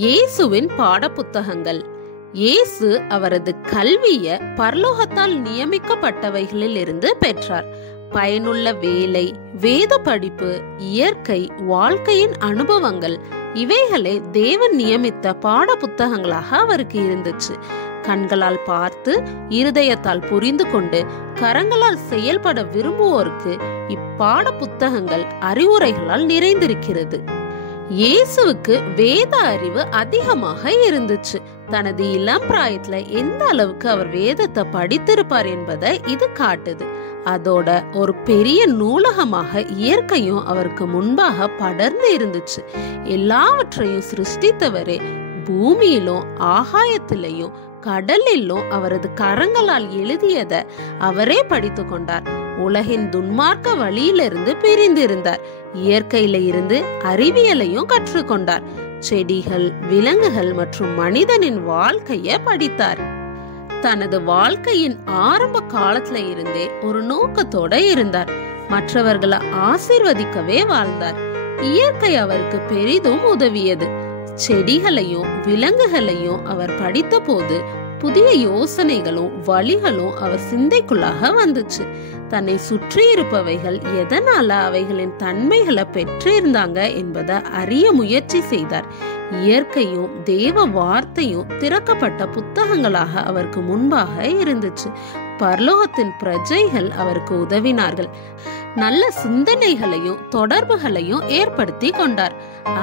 இயேசுவின் பாடப்புத்தகங்கள். இயேசு அவரது கல்வியை பரலோகத்தால் நியமிக்கப்பட்டவைகளில் இருந்து பெற்றார். பயனுள்ள வேலை, வேத படிப்பு, இயற்கை, வாழ்க்கையின் அனுபவங்கள் இவைகளே தேவன் நியமித்த பாட புத்தகங்களாக அவருக்கு இருந்துச்சு. கண்களால் பார்த்து, இருதயத்தால் புரிந்து கொண்டு, கரங்களால் செயல்பட விரும்புவோருக்கு இப்பாட புத்தகங்கள் அறிவுரைகளால் நிறைந்திருக்கிறது. இயேசுவுக்கு வேத அறிவு அதிகமாக இருந்துச்சு. தனது இளம் பிராயத்துல எந்த அளவுக்கு அவர் வேதத்தை படித்திருப்பார் என்பதை இது காட்டுது. அதோட ஒரு பெரிய நூலகமாக இயற்கையும் அவருக்கு முன்பாக படர்ந்து இருந்துச்சு. எல்லாவற்றையும் சிருஷ்டித்தவரே பூமியிலும் ஆகாயத்திலையும் கடலிலும் அவரது கரங்களால் எழுதியதை அவரே படித்து கொண்டார். உலகின் துன்மார்க்க வழியிலிருந்து பிரிந்திருந்தார். இயற்கையில இருந்து அறிவியலையும் கற்றுக்கொண்டார். செடிகள், விலங்குகள் மற்றும் மனிதனின் வாழ்க்கைய படித்தார். தனது வாழ்க்கையின் ஆரம்ப காலத்துல இருந்தே ஒரு நோக்கத்தோட இருந்தார். மற்றவர்களை ஆசீர்வதிக்கவே வாழ்ந்தார். இயற்கை அவருக்கு பெரிதும் உதவியது. செடிகளையும் விலங்குகளையும் அவர் படித்த போது புதிய யோசனைகளும் வழிகளும் அவர் சிந்தைக்குள்ளாக வந்துச்சு. தன்னை சுற்றி இருப்பவைகள் எதனால அவைகளின் தன்மைகளை பெற்றிருந்தாங்க என்பதை அறிய முயற்சி செய்தார். இயற்கையும் தேவ வார்த்தையும் திறக்கப்பட்ட புத்தகங்களாக அவருக்கு முன்பாக இருந்துச்சு. பரலோகத்தின் பிரஜைகள் அவருக்கு உதவினார்கள். நல்ல சிந்தனைகளையும் தொடர்புகளையும் ஏற்படுத்தி கொண்டார்.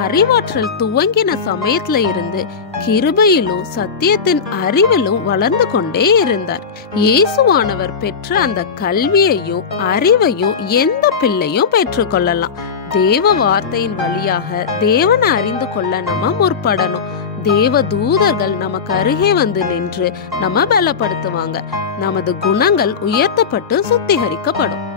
அறிவாற்றல் துவங்கின சமயத்துல இருந்து கிருபையிலும் சத்தியத்தின் அறிவிலும் வளர்ந்து கொண்டே இருந்தார். இயேசுவானவர் பெற்ற அந்த கல்வியையும் அறிவையும் எந்த பிள்ளையும் பெற்றுக்கொள்ளலாம். தேவ வார்த்தையின் வழியாக தேவனை அறிந்து கொள்ள நம்ம முற்படணும். தேவ தூதர்கள் நமக்கு அருகே வந்து நின்று நம்ம பலப்படுத்துவாங்க. நமது குணங்கள் உயர்த்தப்பட்டு சுத்திகரிக்கப்படும்.